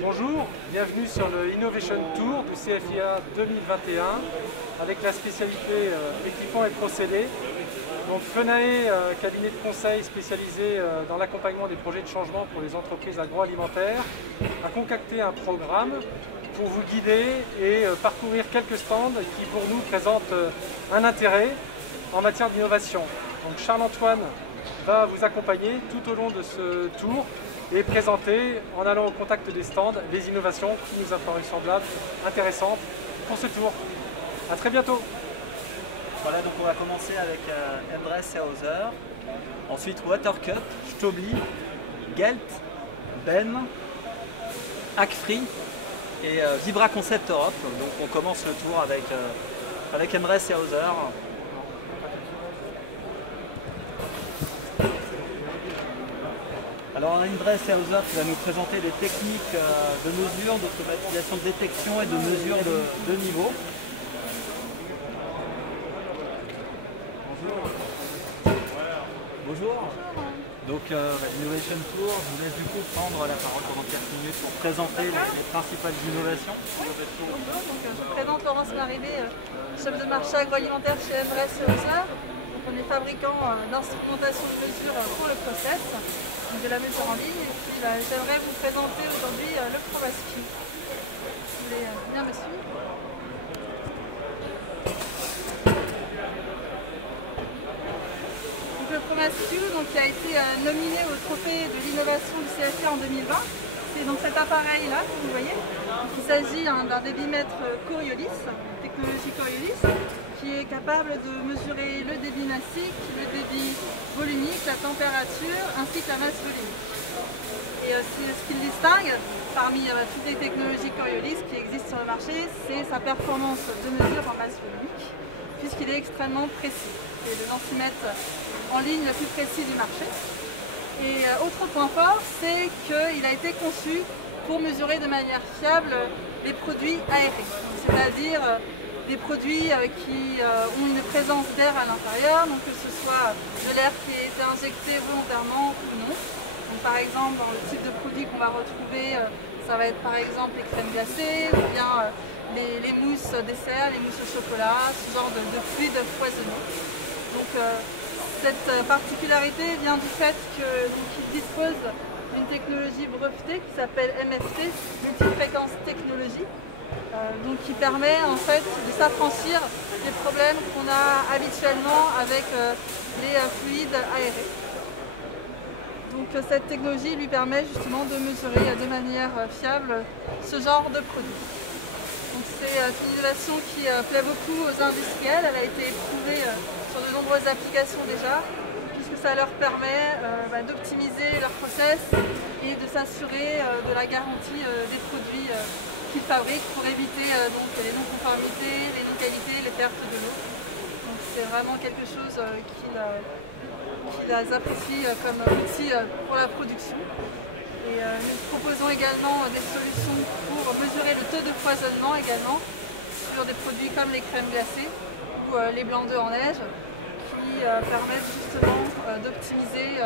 Bonjour, bienvenue sur le Innovation Tour du CFIA 2021 avec la spécialité équipements et procédés. Donc FENAE, cabinet de conseil spécialisé dans l'accompagnement des projets de changement pour les entreprises agroalimentaires, a concocté un programme pour vous guider et parcourir quelques stands qui pour nous présentent un intérêt en matière d'innovation. Donc Charles-Antoine va vous accompagner tout au long de ce tour et présenter, en allant au contact des stands, les innovations qui nous apparurent semblables, intéressantes pour ce tour. A très bientôt. Voilà, donc on va commencer avec Embrace et Hauser, ensuite Watercut, Stobli, Gelt, Ben, Hackfree et Vibra Concept Europe. Donc on commence le tour avec Embrace et Hauser. Alors Embrace et Hauser qui va nous présenter des techniques de mesure, d'automatisation de détection et de mesure de niveau. Bonjour. Donc l'Innovation Tour, je vous laisse du coup prendre la parole pendant 4 minutes pour présenter les principales innovations. Bonjour, donc, je me présente Laurence Maribé, chef de marché agroalimentaire chez Embrace et Hauser. On est fabricant d'instrumentation de mesure pour le process, donc de la mesure en ligne. Et puis j'aimerais vous présenter aujourd'hui le ProMasQ. Vous voulez bien me suivre? Donc, le ProMasQ qui a été nominé au trophée de l'innovation du CFIA en 2020. C'est donc cet appareil-là que vous voyez. Il s'agit d'un débitmètre Coriolis, technologie Coriolis, qui est capable de mesurer le débit massique, le débit volumique, la température ainsi que la masse volumique. Et ce qui le distingue parmi toutes les technologies Coriolis qui existent sur le marché, c'est sa performance de mesure en masse volumique, puisqu'il est extrêmement précis. C'est le densimètre en ligne le plus précis du marché. Et autre point fort, c'est qu'il a été conçu pour mesurer de manière fiable les produits aérés, c'est-à-dire des produits qui ont une présence d'air à l'intérieur, donc que ce soit de l'air qui a été injecté volontairement ou non. Donc, par exemple, dans le type de produit qu'on va retrouver, ça va être par exemple les crèmes glacées, ou bien les mousses dessert, les mousses au chocolat, ce genre de fluide foisonnant. Donc cette particularité vient du fait qu'il dispose d'une technologie brevetée qui s'appelle MFT, multifréquence technologie. Donc qui permet en fait de s'affranchir des problèmes qu'on a habituellement avec les fluides aérés. Donc cette technologie lui permet justement de mesurer de manière fiable ce genre de produit. C'est une innovation qui plaît beaucoup aux industriels. Elle a été éprouvée sur de nombreuses applications déjà, puisque ça leur permet d'optimiser leur process et de s'assurer de la garantie des produits qu'ils fabriquent pour éviter les non-conformités, les non-qualités, les pertes de l'eau. Donc c'est vraiment quelque chose qu'ils apprécient comme outil pour la production. Et nous proposons également des solutions pour mesurer le taux de foisonnement également sur des produits comme les crèmes glacées ou les blancs d'œufs en neige qui permettent justement d'optimiser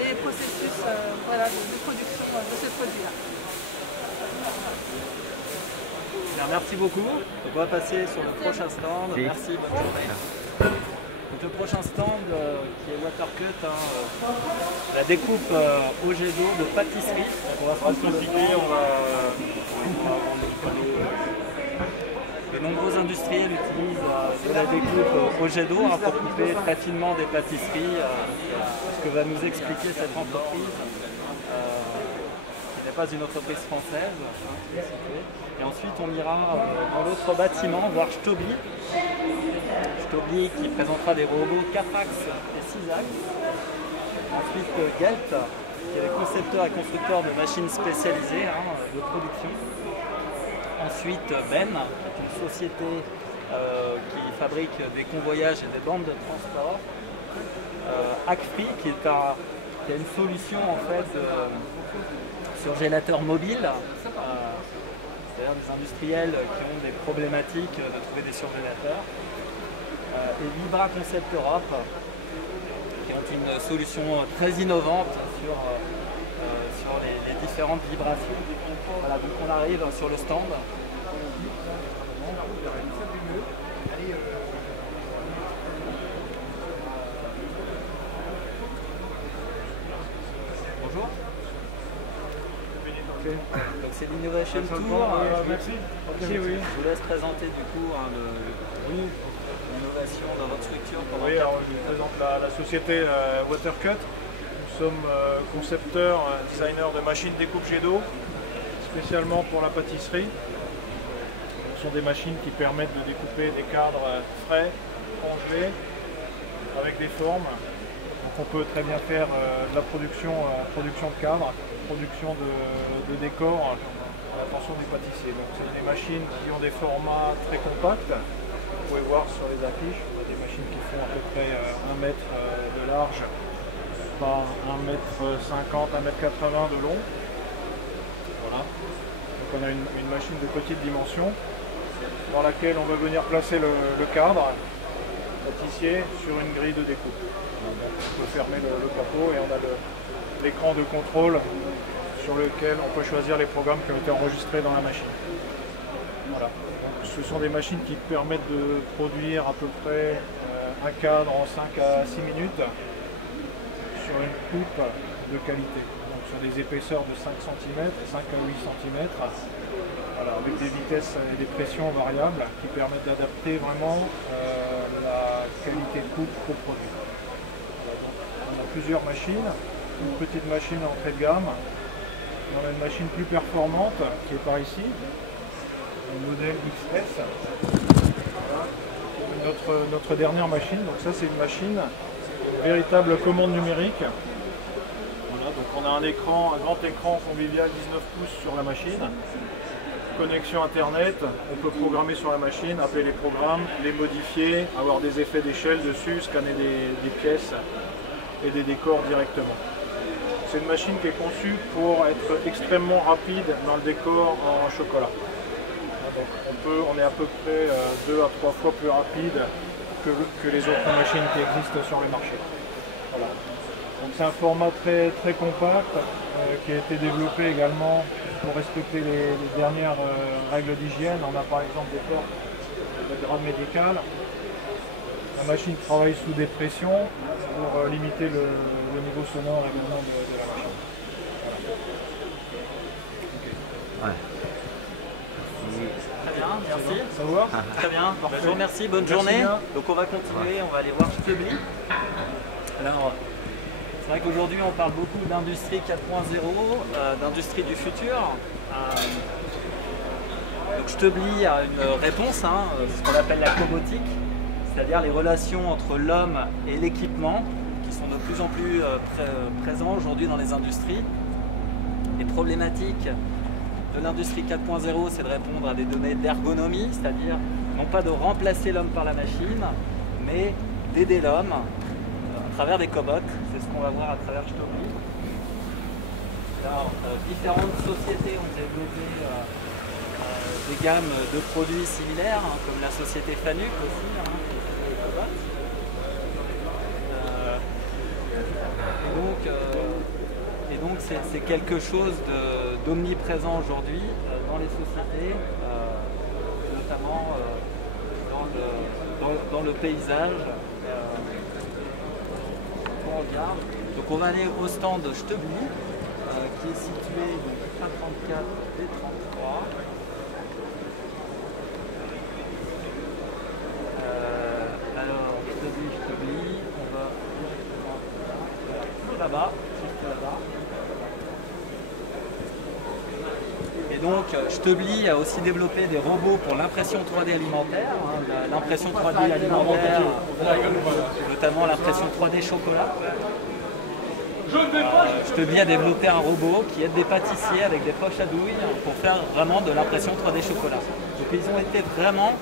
les processus de production de ce produit-là. Merci beaucoup. Donc on va passer sur le prochain stand. Merci, bonne journée. Donc le prochain stand qui est Watercut, la découpe au jet d'eau de pâtisserie. Donc on va se simplifier, de nombreux industriels utilisent de la découpe au jet d'eau pour couper très finement des pâtisseries, ce que va nous expliquer cette entreprise. Qui n'est pas une entreprise française, et ensuite on ira dans l'autre bâtiment voir Stobli qui présentera des robots Capax et Sisax. Ensuite Gelt qui est le concepteur et constructeur de machines spécialisées de production. Ensuite Ben qui est une société qui fabrique des convoyages et des bandes de transport. Hackfree qui a une solution en fait surgélateur mobile, c'est-à-dire des industriels qui ont des problématiques de trouver des surgélateurs. Et Vibra Concept Europe, qui ont une solution très innovante sur pour les différentes vibrations. Voilà, donc on arrive sur le stand. Bonjour. Donc c'est l'Innovation Tour. Merci. Je vous laisse présenter du coup l'innovation dans votre structure. Oui, alors je vous présente la société Watercut. Nous sommes concepteurs, designers de machines découpe jet d'eau, spécialement pour la pâtisserie. Ce sont des machines qui permettent de découper des cadres frais, congelés, avec des formes. Donc on peut très bien faire de la production de cadres, production de décors à l'attention des pâtissiers. Donc c'est des machines qui ont des formats très compacts. Vous pouvez voir sur les affiches, on a des machines qui font à peu près 1 mètre de large par 1 mètre 50, 1 mètre 80 de long. Voilà. Donc on a une machine de petite dimension dans laquelle on va venir placer le cadre pâtissier sur une grille de découpe. Donc on peut fermer le capot et on a l'écran de contrôle sur lequel on peut choisir les programmes qui ont été enregistrés dans la machine. Voilà. Donc, ce sont des machines qui permettent de produire à peu près un cadre en 5 à 6 minutes sur une coupe de qualité. Donc sur des épaisseurs de 5 cm, 5 à 8 cm, voilà, avec des vitesses et des pressions variables qui permettent d'adapter vraiment la qualité de coupe au produit. Voilà, donc, on a plusieurs machines, une petite machine entrée de gamme, et on a une machine plus performante qui est par ici, le modèle XS. Voilà. Notre dernière machine, donc ça c'est une machine, une véritable commande numérique. Voilà, donc on a un grand écran convivial 19 pouces sur la machine. Connexion internet, on peut programmer sur la machine, appeler les programmes, les modifier, avoir des effets d'échelle dessus, scanner des pièces et des décors directement. C'est une machine qui est conçue pour être extrêmement rapide dans le décor en chocolat. Donc on est à peu près 2 à 3 fois plus rapide que les autres machines qui existent sur le marché. Voilà. Donc c'est un format très, très compact qui a été développé également pour respecter les dernières règles d'hygiène. On a par exemple des portes de grade médical. La machine travaille sous des pressions pour limiter le niveau sonore également de la machine. Voilà. Okay. Très bien, merci. Ça vous va? Très bien, je vous remercie, bonne journée. Donc on va continuer, on va aller voir Stubli. Alors, c'est vrai qu'aujourd'hui on parle beaucoup d'industrie 4.0, d'industrie du futur. Donc Stubli a une réponse, ce qu'on appelle la cobotique, c'est-à-dire les relations entre l'homme et l'équipement qui sont de plus en plus présents aujourd'hui dans les industries. Les problématiques de l'industrie 4.0, c'est de répondre à des données d'ergonomie, c'est-à-dire non pas de remplacer l'homme par la machine, mais d'aider l'homme à travers des cobots. C'est ce qu'on va voir à travers Stubli. Alors, différentes sociétés ont développé des gammes de produits similaires, comme la société Fanuc aussi, qui fait des cobots. Et donc c'est quelque chose d'omniprésent aujourd'hui dans les sociétés, notamment dans le paysage. On regarde. Donc on va aller au stand Stubli, qui est situé donc, A34 et 33. Alors Stubli, on va là-bas, juste là-bas. Et donc Stubli a aussi développé des robots pour l'impression 3D alimentaire, l'impression 3D alimentaire, notamment l'impression 3D chocolat. Stubli a développé un robot qui aide des pâtissiers avec des poches à douille pour faire vraiment de l'impression 3D chocolat. Donc ils ont été vraiment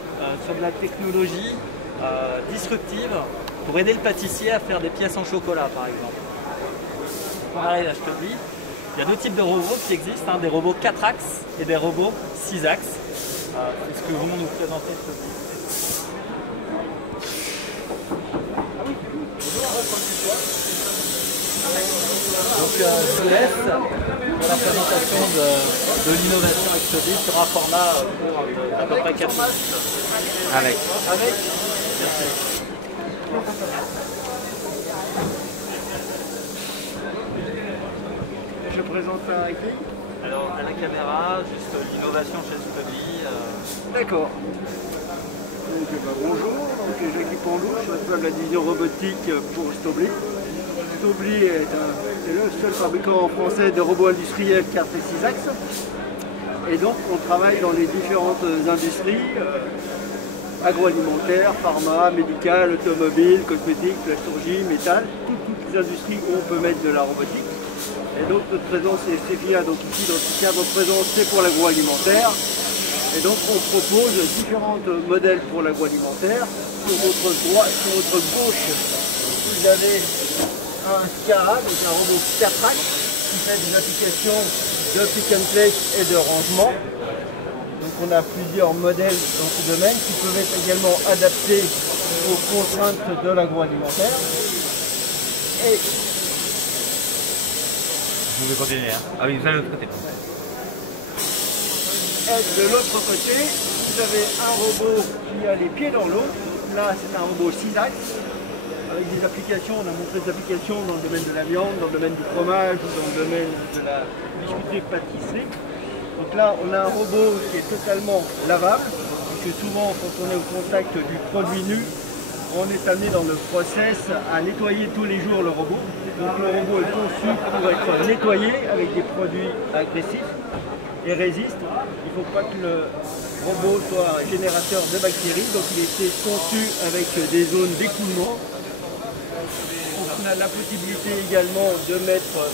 sur de la technologie disruptive pour aider le pâtissier à faire des pièces en chocolat par exemple. On arrive à Stubli. Il y a deux types de robots qui existent, des robots 4 axes et des robots 6 axes. C'est ce que vont nous présenter Stubli. Donc je te laisse pour la présentation de l'innovation Exodus sur un format pour à peu près 4 minutes. Avec. Merci. Je présente à qui? Alors à la caméra, juste l'innovation chez Stobli. D'accord. Bonjour, donc Jacques Pandou, je suis responsable de la division robotique pour Stobli. Stobli est le seul fabricant français de robots industriels 4 et 6 axes. Et donc on travaille dans les différentes industries, agroalimentaire, pharma, médical, automobile, cosmétique, plasturgie, métal, toutes les industries où on peut mettre de la robotique. Et donc notre présence est CFIA, donc ici dans ce cadre de présence c'est pour l'agroalimentaire. Et donc on propose différents modèles pour l'agroalimentaire. Sur votre gauche, vous avez un SCARA, donc un robot SCARTRAC, qui fait des applications de pick and place et de rangement. Donc on a plusieurs modèles dans ce domaine qui peuvent être également adaptés aux contraintes de l'agroalimentaire. Et Vous pouvez continuer, hein. Ah oui, vous allez de l'autre côté. de l'autre côté, vous avez un robot qui a les pieds dans l'eau. Là, c'est un robot 6 axes avec des applications. On a montré des applications dans le domaine de la viande, dans le domaine du fromage ou dans le domaine de la biscuiterie-pâtisserie. Donc là, on a un robot qui est totalement lavable, parce que souvent, quand on est au contact du produit nu, on est amené dans le process à nettoyer tous les jours le robot. Donc le robot est conçu pour être nettoyé avec des produits agressifs et résiste. Il ne faut pas que le robot soit un générateur de bactéries, donc il a été conçu avec des zones d'écoulement. On a la possibilité également de mettre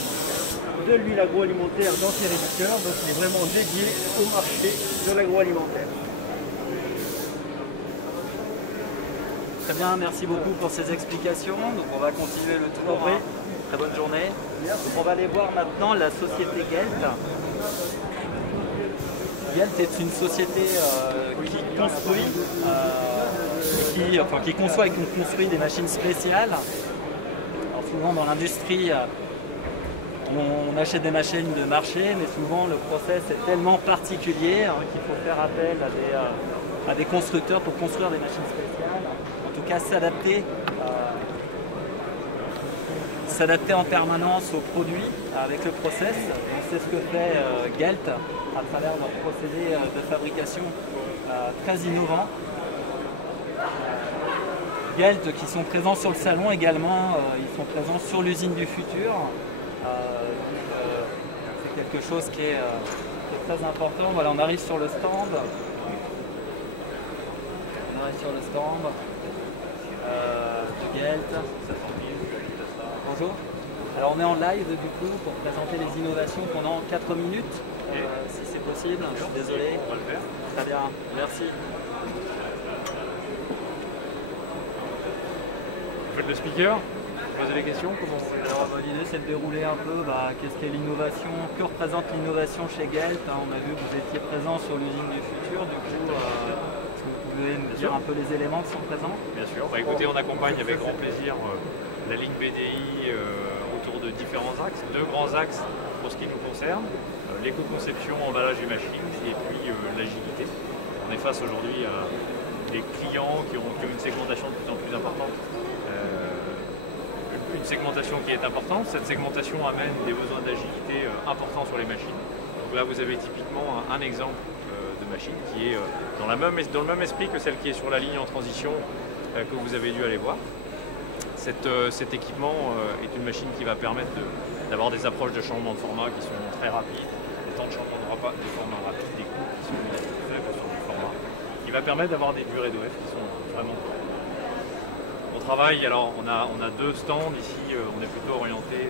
de l'huile agroalimentaire dans ses réducteurs, donc il est vraiment dédié au marché de l'agroalimentaire. Très bien, merci beaucoup pour ces explications. Donc on va continuer le tour. Très bonne journée. Donc on va aller voir maintenant la société Gelt. Gelt est une société qui construit, qui conçoit et qui construit des machines spéciales. Alors souvent dans l'industrie, on achète des machines de marché, mais souvent le process est tellement particulier qu'il faut faire appel à des constructeurs pour construire des machines spéciales. En tout cas, s'adapter en permanence aux produits avec le process. C'est ce que fait Gelt à travers leur procédé de fabrication très innovant. Gelt qui sont présents sur le salon également, ils sont présents sur l'usine du futur. C'est quelque chose qui est très important. Voilà, on arrive sur le stand. De Gelt. Bonjour. Alors on est en live du coup pour présenter les innovations pendant 4 minutes, si c'est possible. Je suis désolé. On va le faire. Très bien, merci. Vous faites le speaker, vous posez les questions, comment on fait? Alors l'idée c'est de dérouler un peu qu'est-ce qu'est l'innovation, que représente l'innovation chez Gelt. On a vu que vous étiez présent sur l'usine du futur, du coup vous pouvez me dire un peu les éléments qui sont présents? Bien sûr. Écoutez, on accompagne avec grand plaisir la ligne BDI autour de différents axes, 2 grands axes pour ce qui nous concerne, l'éco-conception, emballage des machines et puis l'agilité. On est face aujourd'hui à des clients qui ont une segmentation de plus en plus importante. Une segmentation qui est importante. Cette segmentation amène des besoins d'agilité importants sur les machines. Donc là, vous avez typiquement un exemple de machine qui est dans le même esprit que celle qui est sur la ligne en transition que vous avez dû aller voir. Cet équipement est une machine qui va permettre d'avoir des approches de changement de format qui sont très rapides, des temps de changement de format rapides, des coûts qui sont faibles sur du format, qui va permettre d'avoir des durées d'OF qui sont vraiment courtes. On travaille, alors on a 2 stands ici, on est plutôt orienté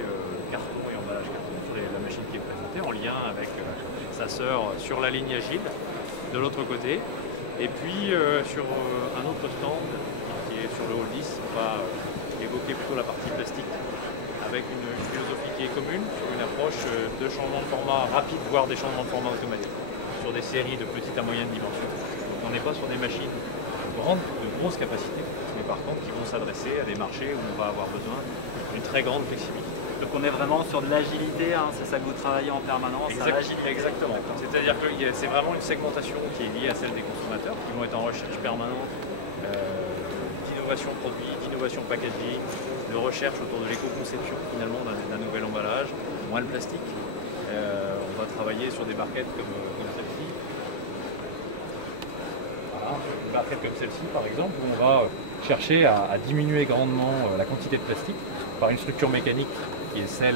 carton et emballage carton sur la machine qui est présentée en lien avec sa sœur sur la ligne agile de l'autre côté. Et puis sur un autre stand qui est sur le hall 10, on va évoquer plutôt la partie plastique avec une philosophie qui est commune sur une approche de changement de format rapide, voire des changements de format automatiques sur des séries de petites à moyennes dimensions. Donc on n'est pas sur des machines de grosses capacités, mais par contre qui vont s'adresser à des marchés où on va avoir besoin d'une très grande flexibilité. Donc on est vraiment sur de l'agilité, hein, c'est ça que vous travaillez en permanence. Exactement. C'est-à-dire que c'est vraiment une segmentation qui est liée à celle des consommateurs, qui vont être en recherche permanente d'innovation produit, d'innovation packaging, de recherche autour de l'éco-conception finalement d'un nouvel emballage, moins le plastique. On va travailler sur des barquettes comme celle-ci. Voilà, une barquette comme celle-ci par exemple, où on va chercher à diminuer grandement la quantité de plastique par une structure mécanique qui est celle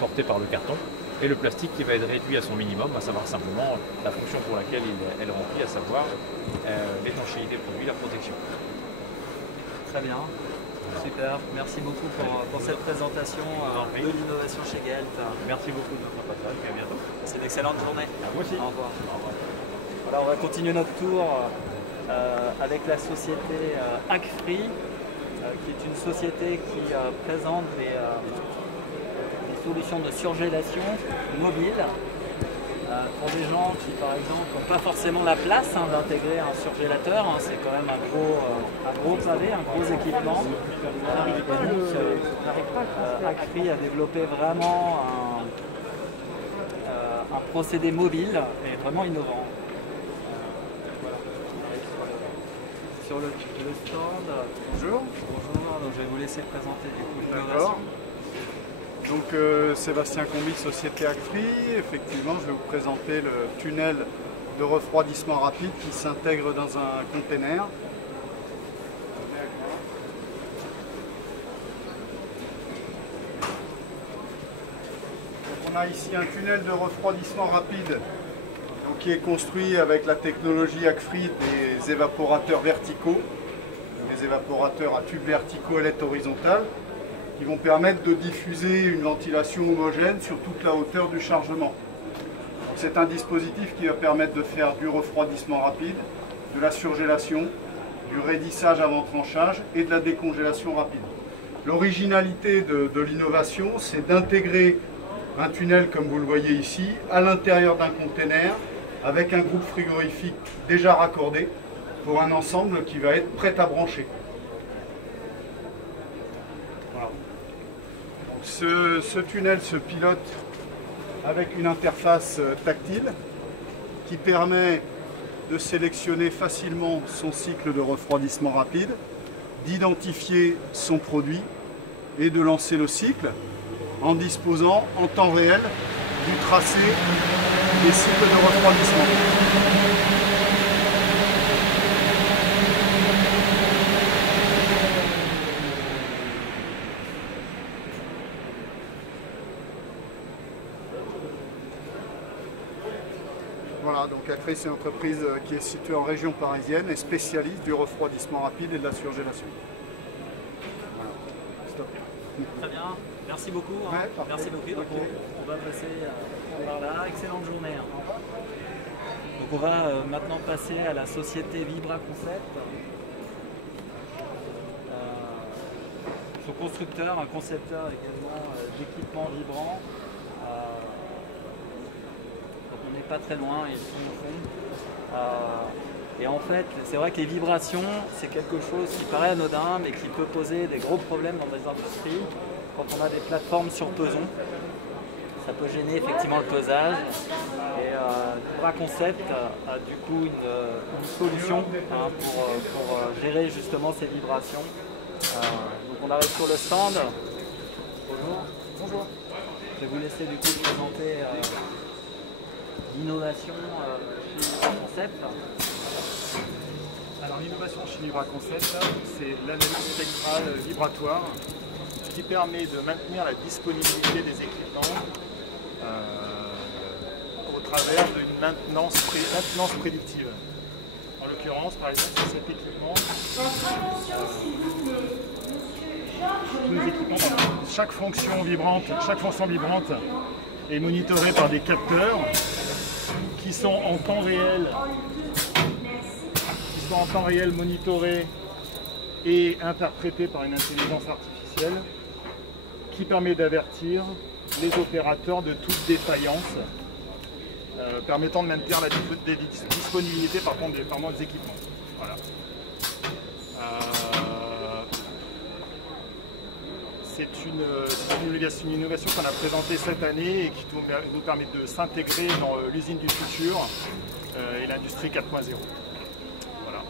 portée par le carton, et le plastique qui va être réduit à son minimum, à savoir simplement la fonction pour laquelle elle remplit, à savoir l'étanchéité produit, la protection. Très bien, super, merci beaucoup pour cette présentation de l'innovation chez Gelt. Merci beaucoup de votre passage et à bientôt. C'est une excellente journée. Moi aussi. Au revoir. Voilà, on va continuer notre tour avec la société Hackfree, qui est une société qui présente des solutions de surgélation mobile pour des gens qui, par exemple, n'ont pas forcément la place d'intégrer un surgélateur. C'est quand même un gros pavé, un gros équipement. Hackfree a développé vraiment un procédé mobile et vraiment innovant. Sur le stand. Bonjour. Bonjour, donc je vais vous laisser présenter du coup l'innovation. D'accord. Donc Sébastien Combi, société Hackfree. Effectivement, je vais vous présenter le tunnel de refroidissement rapide qui s'intègre dans un container. On a ici un tunnel de refroidissement rapide donc, qui est construit avec la technologie Hackfree des évaporateurs verticaux, des évaporateurs à tubes verticaux à l'aide horizontale, qui vont permettre de diffuser une ventilation homogène sur toute la hauteur du chargement. C'est un dispositif qui va permettre de faire du refroidissement rapide, de la surgélation, du raidissage avant tranchage et de la décongélation rapide. L'originalité de l'innovation, c'est d'intégrer un tunnel, comme vous le voyez ici, à l'intérieur d'un container avec un groupe frigorifique déjà raccordé pour un ensemble qui va être prêt à brancher. Voilà. Donc ce tunnel se pilote avec une interface tactile qui permet de sélectionner facilement son cycle de refroidissement rapide, d'identifier son produit et de lancer le cycle en disposant en temps réel du tracé des cycles de refroidissement. Voilà, donc Hackfree, c'est une entreprise qui est située en région parisienne et spécialiste du refroidissement rapide et de la surgélation. Voilà. Stop. Très bien, merci beaucoup. Ouais, merci beaucoup. Donc on va passer par là. Excellente journée. Donc on va maintenant passer à la société Vibra Concept. Son constructeur, un concepteur également d'équipements vibrants. Donc on n'est pas très loin, ils sont au fond. Et en fait, c'est vrai que les vibrations, c'est quelque chose qui paraît anodin, mais qui peut poser des gros problèmes dans des industries. Quand on a des plateformes sur peson, ça peut gêner effectivement le pesage. Et Vibra Concept a du coup une solution pour gérer justement ces vibrations. Donc on arrive sur le stand. Bonjour. Bonjour. Je vais vous laisser du coup présenter l'innovation chez Vibra Concept. Alors l'innovation chez Vibra Concept, c'est l'analyse spectrale vibratoire qui permet de maintenir la disponibilité des équipements au travers d'une maintenance prédictive. En l'occurrence, par exemple, sur cet équipement, chaque fonction vibrante est monitorée par des capteurs qui sont en temps réel monitorés et interprétés par une intelligence artificielle qui permet d'avertir les opérateurs de toute défaillance, permettant de maintenir la disponibilité des équipements. Voilà. C'est une innovation qu'on a présentée cette année et qui nous permet de s'intégrer dans l'usine du futur et l'industrie 4.0. Voilà.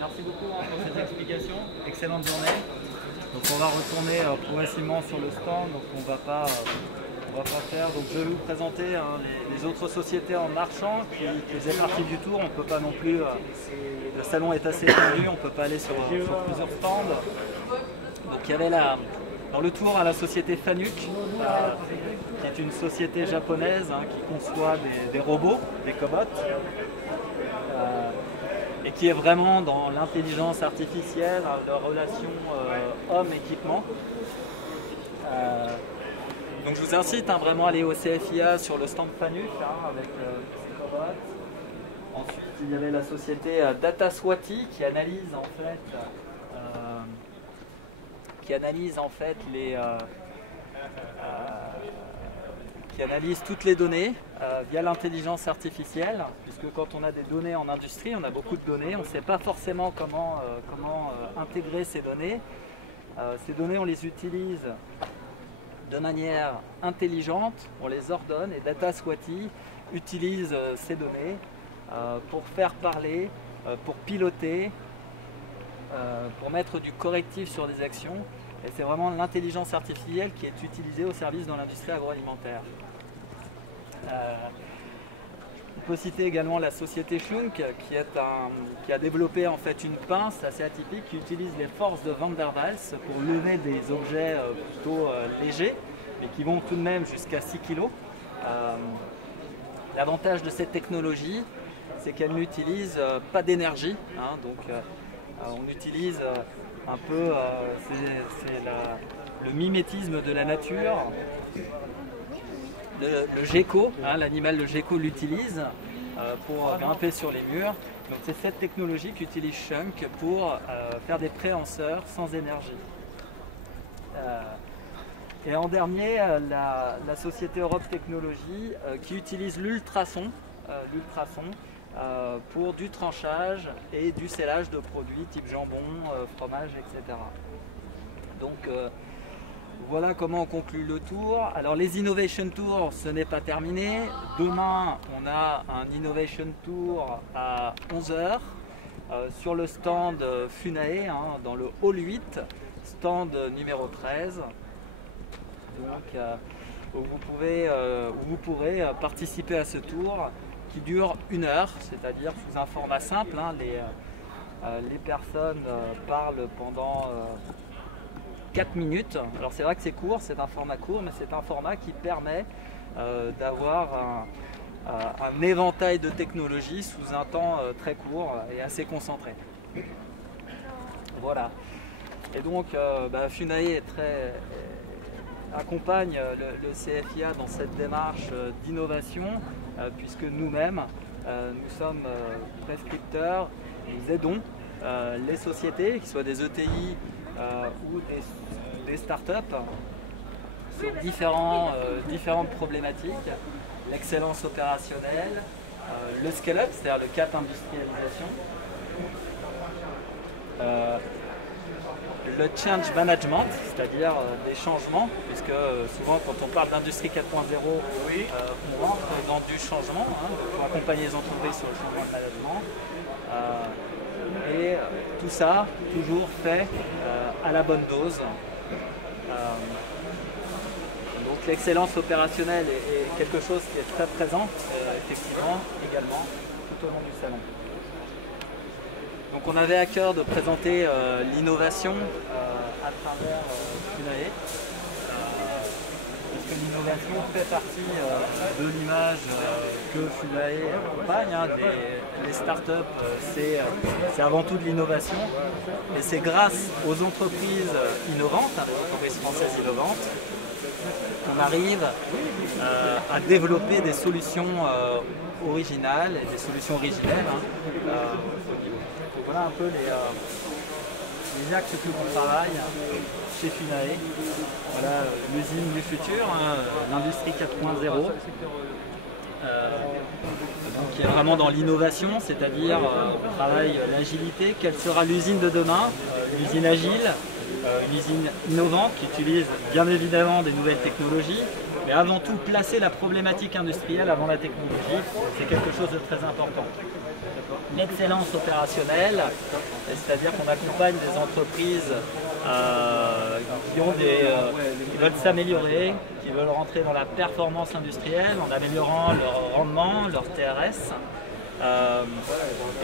Merci beaucoup pour ces explications. Excellente journée. Donc on va retourner progressivement sur le stand. Donc on va pas faire. Donc je vais vous présenter les autres sociétés en marchand qui faisaient partie du tour. On peut pas non plus. Le salon est assez tendu. On peut pas aller sur plusieurs stands. Donc il y avait dans le tour à la société Fanuc, qui est une société japonaise qui conçoit des robots, des cobots. Et qui est vraiment dans l'intelligence artificielle, la relation homme-équipement. Donc je vous incite vraiment à aller au CFIA sur le stand Fanuc avec ces cobots. Ensuite il y avait la société Dataswati qui analyse qui analyse toutes les données via l'intelligence artificielle, puisque quand on a des données en industrie, on a beaucoup de données, on ne sait pas forcément comment intégrer ces données. Ces données, on les utilise de manière intelligente, on les ordonne, et Dataswati utilise ces données pour faire parler, pour piloter, pour mettre du correctif sur des actions. Et c'est vraiment l'intelligence artificielle qui est utilisée au service de l'industrie agroalimentaire. On peut citer également la société Schunk qui a développé en fait une pince assez atypique qui utilise les forces de Van der Waals pour lever des objets plutôt légers, mais qui vont tout de même jusqu'à 6 kg. L'avantage de cette technologie, c'est qu'elle n'utilise pas d'énergie, donc on utilise un peu le mimétisme de la nature. Le gecko, l'animal le gecko l'utilise pour grimper sur les murs. Donc c'est cette technologie qu'utilise Schunk pour faire des préhenseurs sans énergie. Et en dernier, la société Europe Technologies qui utilise l'ultrason pour du tranchage et du scellage de produits type jambon, fromage, etc. Donc voilà comment on conclut le tour. Alors les Innovation Tours, ce n'est pas terminé. Demain, on a un Innovation Tour à 11 h sur le stand Funae, dans le hall 8, stand numéro 13. Donc, où vous pourrez participer à ce tour qui dure 1 heure, c'est-à-dire sous un format simple. Les personnes parlent pendant 4 minutes. Alors c'est vrai que c'est court, c'est un format court, mais c'est un format qui permet d'avoir un éventail de technologies sous un temps très court et assez concentré. Voilà. Et donc Funae accompagne le CFIA dans cette démarche d'innovation, puisque nous-mêmes, nous sommes prescripteurs, nous aidons les sociétés, qu'ils soient des ETI ou des startups, sur différentes problématiques, l'excellence opérationnelle, le scale-up, c'est-à-dire le cap industrialisation, le change management, c'est-à-dire des changements, puisque souvent quand on parle d'industrie 4.0, on rentre dans du changement, pour accompagner les entreprises sur le changement de management. Et tout ça, toujours fait à la bonne dose. Donc l'excellence opérationnelle est quelque chose qui est très présent, effectivement, également, tout au long du salon. Donc on avait à cœur de présenter l'innovation à travers Funae, parce que l'innovation fait partie de l'image que Funae accompagne. Les startups, c'est avant tout de l'innovation, et c'est grâce aux entreprises innovantes, les entreprises françaises innovantes, qu'on arrive à développer des solutions originales et des solutions originelles au niveau. Voilà un peu les axes que l'on travaille chez Funae. Voilà l'usine du futur, hein, l'industrie 4.0. Donc, qui est vraiment dans l'innovation, c'est-à-dire on travaille l'agilité. Quelle sera l'usine de demain? L'usine agile, une usine innovante qui utilise bien évidemment des nouvelles technologies, mais avant tout placer la problématique industrielle avant la technologie, c'est quelque chose de très important. L'excellence opérationnelle, c'est-à-dire qu'on accompagne des entreprises qui veulent s'améliorer, qui veulent rentrer dans la performance industrielle en améliorant leur rendement, leur TRS.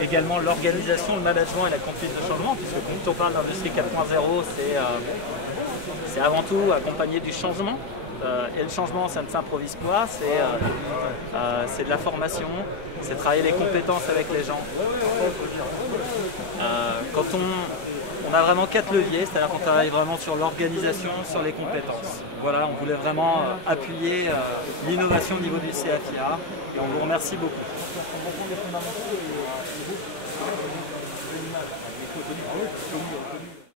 Également l'organisation, le management et la conduite de changement, puisque quand on parle d'industrie 4.0, c'est avant tout accompagner du changement. Et le changement, ça ne s'improvise pas, c'est de la formation, c'est travailler les compétences avec les gens. Quand on a vraiment 4 leviers, c'est-à-dire qu'on travaille vraiment sur l'organisation, sur les compétences. Voilà, on voulait vraiment appuyer l'innovation au niveau du CFIA et on vous remercie beaucoup.